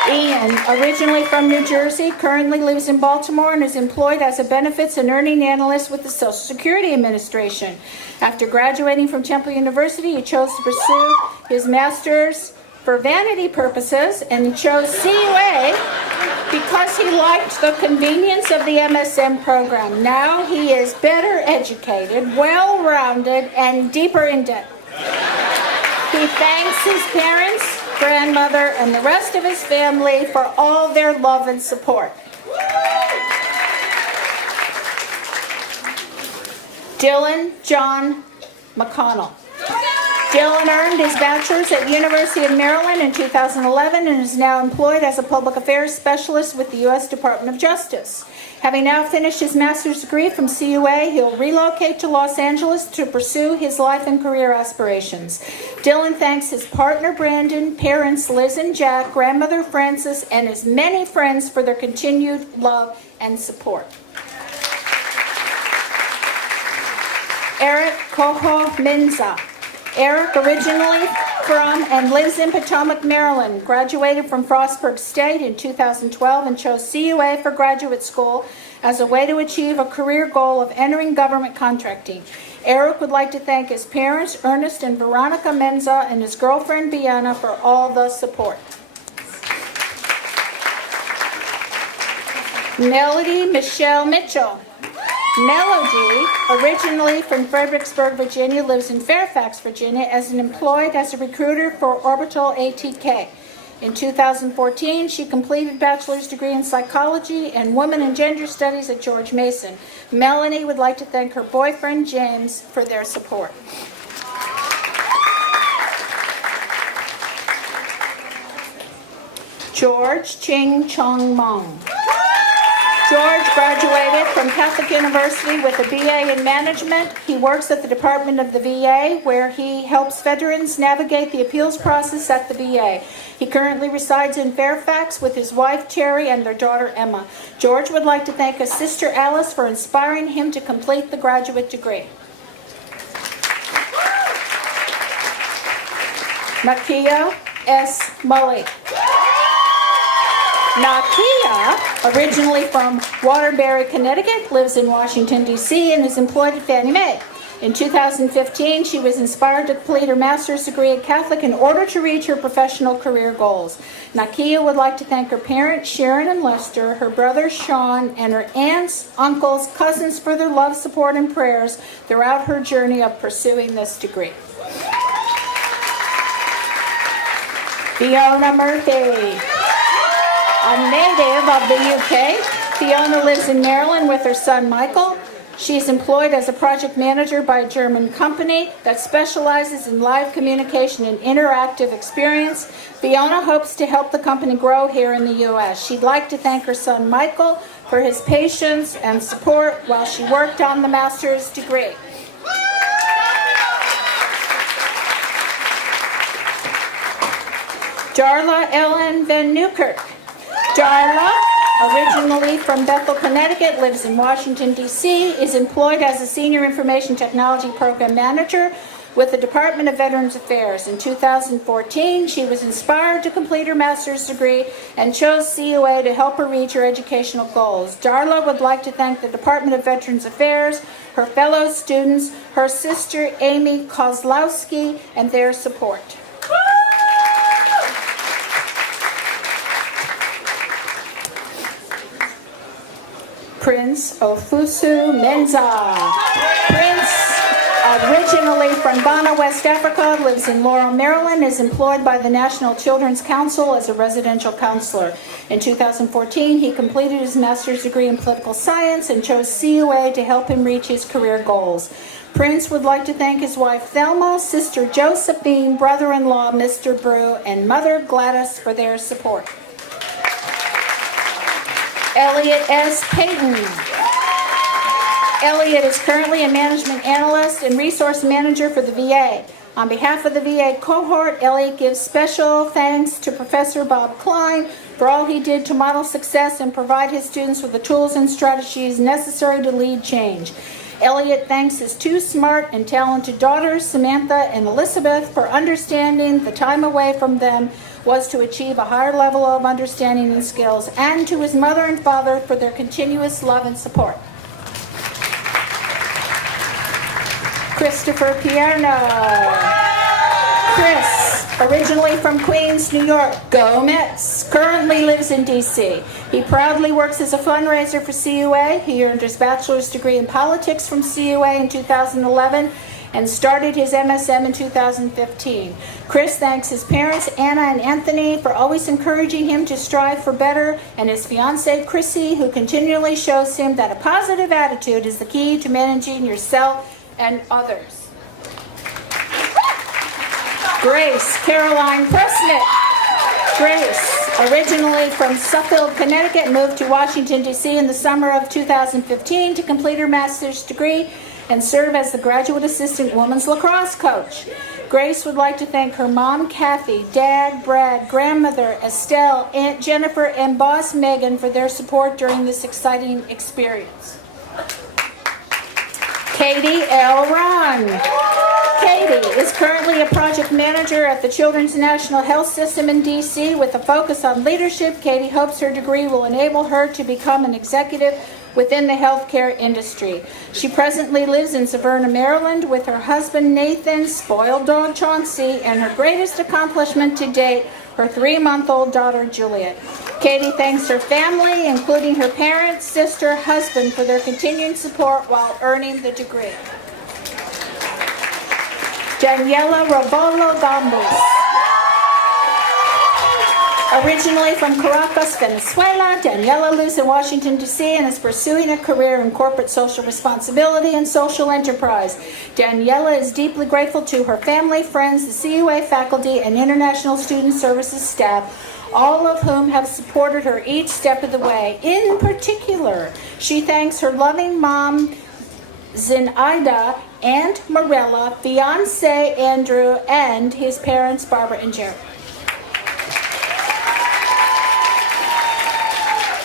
Ian, originally from New Jersey, currently lives in Baltimore and is employed as a benefits and earning analyst with the Social Security Administration. After graduating from Temple University, he chose to pursue his master's for vanity purposes and he chose CUA because he liked the convenience of the MSM program. Now he is better educated, well-rounded, and deeper in depth. He thanks his parents, grandmother, and the rest of his family for all their love and support. Dylan John Mcconnell. Dylan earned his bachelor's at University of Maryland in 2011 and is now employed as a public affairs specialist with the U.S. Department of Justice. Having now finished his master's degree from CUA, he'll relocate to Los Angeles to pursue his life and career aspirations. Dylan thanks his partner Brandon, parents Liz and Jack, grandmother Frances, and his many friends for their continued love and support. Eric Coho Minza. Eric, originally from and lives in Potomac, Maryland, graduated from Frostburg State in 2012 and chose CUA for graduate school as a way to achieve a career goal of entering government contracting. Eric would like to thank his parents, Ernest and Veronica Menza, and his girlfriend, Bianna, for all the support. Melody Michele Mitchell. Melody, originally from Fredericksburg, Virginia, lives in Fairfax, Virginia, as employed as a recruiter for Orbital ATK. In 2014, she completed a bachelor's degree in psychology and women and gender studies at George Mason. Melanie would like to thank her boyfriend, James, for their support. George Ching Chong Mong. George graduated from Catholic University with a BA in management. He works at the Department of the VA, where he helps veterans navigate the appeals process at the VA. He currently resides in Fairfax with his wife, Terry, and their daughter, Emma. George would like to thank his sister, Alice, for inspiring him to complete the graduate degree. Nakia S. Mully. Nakia, originally from Waterbury, Connecticut, lives in Washington, D.C., and is employed at Fannie Mae. In 2015, she was inspired to complete her master's degree at Catholic in order to reach her professional career goals. Nakia would like to thank her parents, Sharon and Lester, her brother, Sean, and her aunts, uncles, cousins for their love, support, and prayers throughout her journey of pursuing this degree. Fiona Murphy. A native of the UK, Fiona lives in Maryland with her son Michael. She's employed as a project manager by a German company that specializes in live communication and interactive experience. Fiona hopes to help the company grow here in the U.S. She'd like to thank her son Michael for his patience and support while she worked on the master's degree. Darla Ellen Van Newkirk. Darla, originally from Bethel, Connecticut, lives in Washington, D.C., is employed as a Senior Information Technology Program Manager with the Department of Veterans Affairs. In 2014, she was inspired to complete her master's degree and chose CUA to help her reach her educational goals. Darla would like to thank the Department of Veterans Affairs, her fellow students, her sister Amy Kozlowski, and their support. Prince Ofusu Menza. Prince, originally from Ghana, West Africa, lives in Laurel, Maryland, is employed by the National Children's Council as a residential counselor. In 2014, he completed his master's degree in political science and chose CUA to help him reach his career goals. Prince would like to thank his wife Thelma, sister Josephine, brother-in-law Mr. Brew, and mother Gladys for their support. Elliot S. Payton. Elliot is currently a management analyst and resource manager for the VA. On behalf of the VA cohort, Elliot gives special thanks to Professor Bob Klein for all he did to model success and provide his students with the tools and strategies necessary to lead change. Elliot thanks his two smart and talented daughters, Samantha and Elizabeth, for understanding the time away from them was to achieve a higher level of understanding and skills, and to his mother and father for their continuous love and support. Christopher Pierno. Chris, originally from Queens, New York, go Mets, currently lives in D.C. He proudly works as a fundraiser for CUA. He earned his bachelor's degree in politics from CUA in 2011 and started his MSM in 2015. Chris thanks his parents, Anna and Anthony, for always encouraging him to strive for better, and his fiancée, Chrissy, who continually shows him that a positive attitude is the key to managing yourself and others. Grace Caroline Presnick. Grace, originally from Suffield, Connecticut, moved to Washington, D.C. in the summer of 2015 to complete her master's degree and serve as the graduate assistant women's lacrosse coach. Grace would like to thank her mom, Kathy, dad, Brad, grandmother, Estelle, Aunt Jennifer, and boss, Megan, for their support during this exciting experience. Katie Elrond. Katie is currently a project manager at the Children's National Health System in D.C. with a focus on leadership. Katie hopes her degree will enable her to become an executive within the healthcare industry. She presently lives in Severna, Maryland with her husband Nathan, spoiled dog Chauncey, and her greatest accomplishment to date, her 3-month-old daughter Juliet. Katie thanks her family, including her parents, sister, husband, for their continued support while earning the degree. Daniela Ravolo Gambus. Originally from Caracas, Venezuela, Daniela lives in Washington, D.C. and is pursuing a career in corporate social responsibility and social enterprise. Daniela is deeply grateful to her family, friends, the CUA faculty, and International Student Services staff, all of whom have supported her each step of the way. In particular, she thanks her loving mom, Zinaida, Aunt Morella, fiancé Andrew, and his parents, Barbara and Jerry.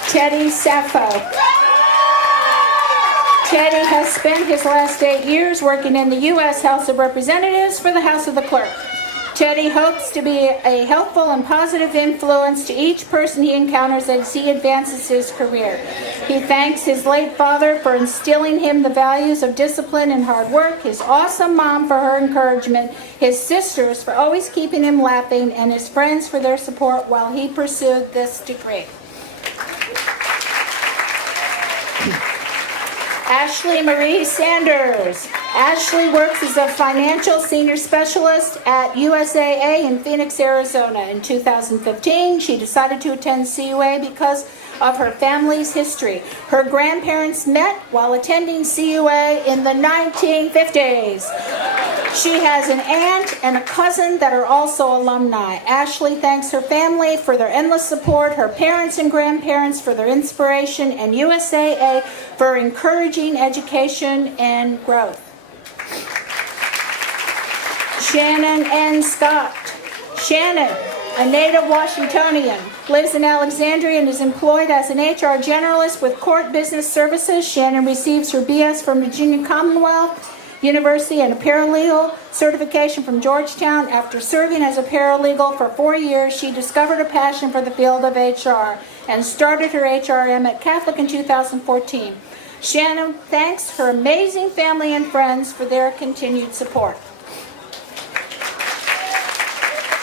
Teddy Sappho. Teddy has spent his last 8 years working in the U.S. House of Representatives for the House of the Clerk. Teddy hopes to be a helpful and positive influence to each person he encounters as he advances his career. He thanks his late father for instilling him the values of discipline and hard work, his awesome mom for her encouragement, his sisters for always keeping him laughing, and his friends for their support while he pursued this degree. Ashley Marie Sanders. Ashley works as a financial senior specialist at USAA in Phoenix, Arizona. In 2015, she decided to attend CUA because of her family's history. Her grandparents met while attending CUA in the 1950s. She has an aunt and a cousin that are also alumni. Ashley thanks her family for their endless support, her parents and grandparents for their inspiration, and USAA for encouraging education and growth. Shannon N. Scott. Shannon, a native Washingtonian, lives in Alexandria and is employed as an HR generalist with Court Business Services. Shannon receives her BS from Virginia Commonwealth University and a paralegal certification from Georgetown. After serving as a paralegal for 4 years, she discovered a passion for the field of HR and started her HRM at Catholic in 2014. Shannon thanks her amazing family and friends for their continued support.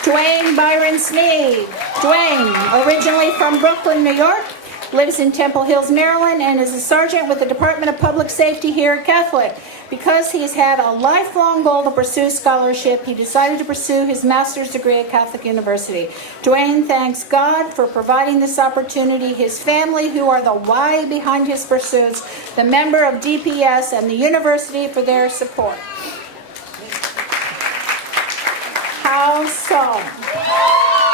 Dwayne Byron Sneed. Dwayne, originally from Brooklyn, New York, lives in Temple Hills, Maryland, and is a sergeant with the Department of Public Safety here at Catholic. Because he's had a lifelong goal to pursue scholarship, he decided to pursue his master's degree at Catholic University. Dwayne thanks God for providing this opportunity, his family, who are the why behind his pursuits, the member of DPS, and the university for their support. Hao Song.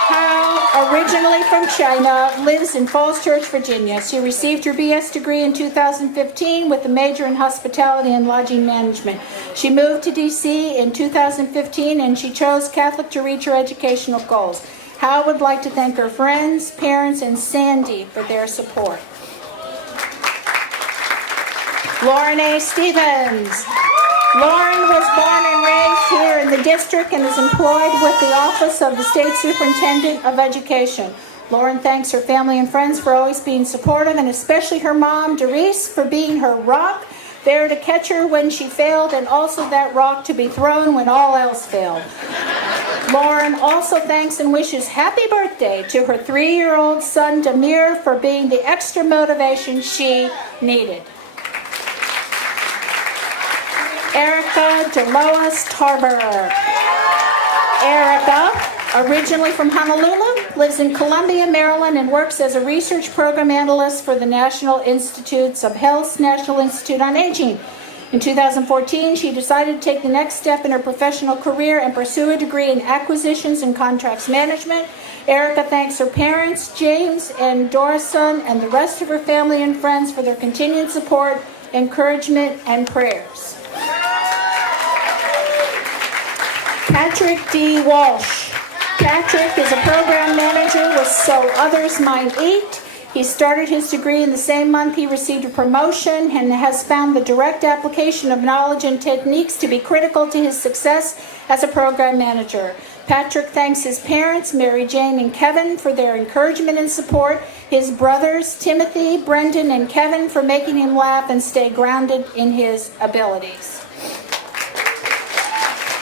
Hao, originally from China, lives in Falls Church, Virginia. She received her BS degree in 2015 with a major in hospitality and lodging management. She moved to DC in 2015 and she chose Catholic to reach her educational goals. Hao would like to thank her friends, parents, and Sandy for their support. Lauren A. Stevens. Lauren was born and raised here in the district and is employed with the Office of the State Superintendent of Education. Lauren thanks her family and friends for always being supportive, and especially her mom, Doris, for being her rock, there to catch her when she failed, and also that rock to be thrown when all else failed. Lauren also thanks and wishes happy birthday to her 3-year-old son, Demir, for being the extra motivation she needed. Erica DeLois Tarver. Erica, originally from Honolulu, lives in Columbia, Maryland, and works as a research program analyst for the National Institutes of Health's National Institute on Aging. In 2014, she decided to take the next step in her professional career and pursue a degree in acquisitions and contracts management. Erica thanks her parents, James and Dorison, and the rest of her family and friends for their continued support, encouragement, and prayers. Patrick D. Walsh. Patrick is a program manager with So Others Might Eat. He started his degree in the same month he received a promotion and has found the direct application of knowledge and techniques to be critical to his success as a program manager. Patrick thanks his parents, Mary Jane and Kevin, for their encouragement and support, his brothers, Timothy, Brendan, and Kevin, for making him laugh and stay grounded in his abilities.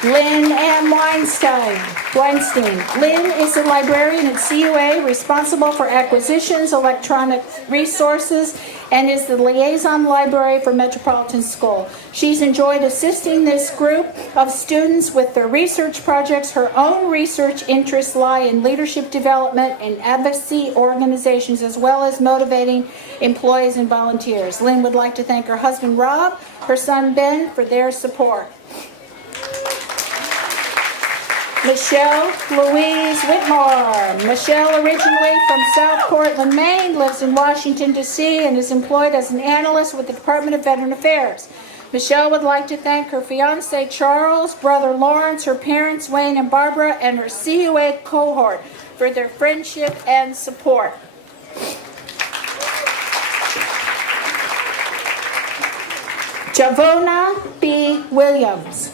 Lynn M. Weinstein. Lynn is a librarian at CUA, responsible for acquisitions, electronic resources, and is the liaison library for Metropolitan School. She's enjoyed assisting this group of students with their research projects. Her own research interests lie in leadership development and advocacy organizations, as well as motivating employees and volunteers. Lynn would like to thank her husband, Rob, her son, Ben, for their support. Michele Louise Whitmore. Michele, originally from South Portland, Maine, lives in Washington, D.C., and is employed as an analyst with the Department of Veteran Affairs. Michele would like to thank her fiancé, Charles, brother Lawrence, her parents, Wayne and Barbara, and her CUA cohort for their friendship and support. Javona B. Williams.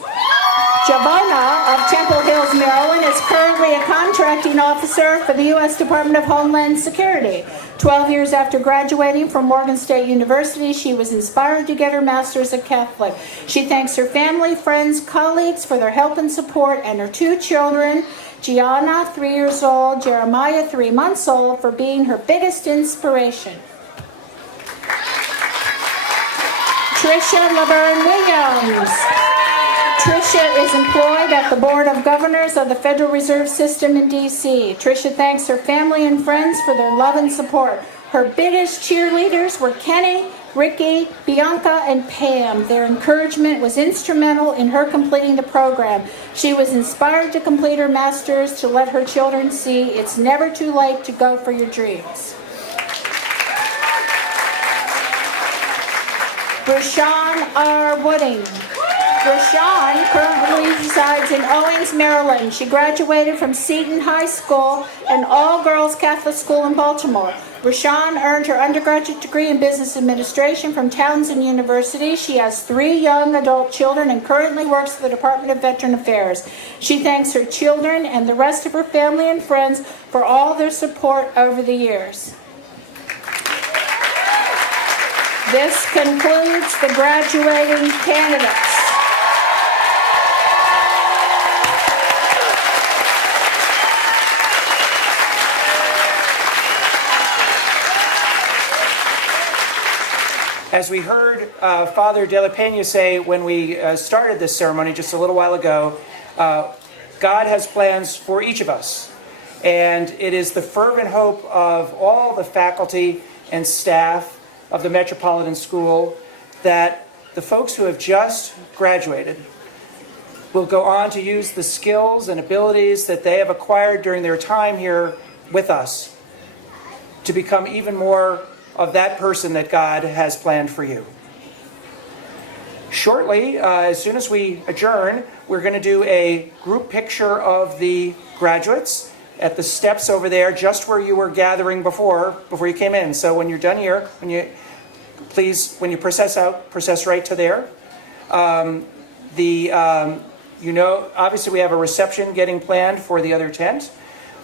Javona of Temple Hills, Maryland, is currently a contracting officer for the U.S. Department of Homeland Security. 12 years after graduating from Morgan State University, she was inspired to get her master's at Catholic. She thanks her family, friends, colleagues for their help and support, and her 2 children, Gianna, 3 years old, Jeremiah, 3 months old, for being her biggest inspiration. Tricia Laverne Williams. Tricia is employed at the Board of Governors of the Federal Reserve System in D.C. Tricia thanks her family and friends for their love and support. Her biggest cheerleaders were Kenny, Ricky, Bianca, and Pam. Their encouragement was instrumental in her completing the program. She was inspired to complete her master's to let her children see it's never too late to go for your dreams. Rashawn R. Wooding. Rashawn currently resides resides in Owings, Maryland. She graduated from Seton High School, an all-girls Catholic school in Baltimore. Rashawn earned her undergraduate degree in business administration from Townsend University. She has 3 young adult children and currently works for the Department of Veteran Affairs. She thanks her children and the rest of her family and friends for all their support over the years. This concludes the graduating candidates. As we heard Father De La Peña say when we started this ceremony just a little while ago, God has plans for each of us. And it is the fervent hope of all the faculty and staff of the Metropolitan School that the folks who have just graduated will go on to use the skills and abilities that they have acquired during their time here with us to become even more of that person that God has planned for you. Shortly, as soon as we adjourn, we're going to do a group picture of the graduates at the steps over there, just where you were gathering before you came in. So when you're done here, when you process out, process right to there. Obviously we have a reception getting planned for the other tent.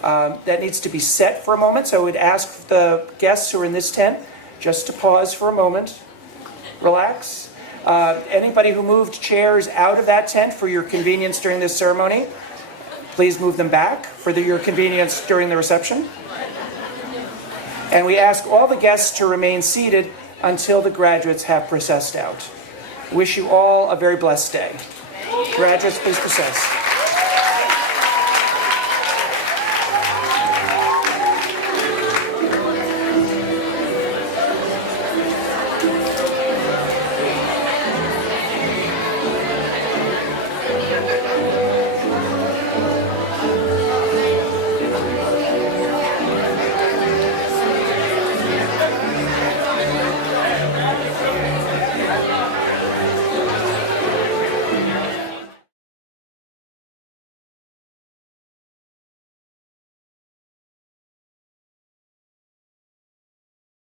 That needs to be set for a moment, so I would ask the guests who are in this tent just to pause for a moment, relax. Anybody who moved chairs out of that tent for your convenience during this ceremony, please move them back for your convenience during the reception. And we ask all the guests to remain seated until the graduates have processed out. Wish you all a very blessed day. Graduates, please process.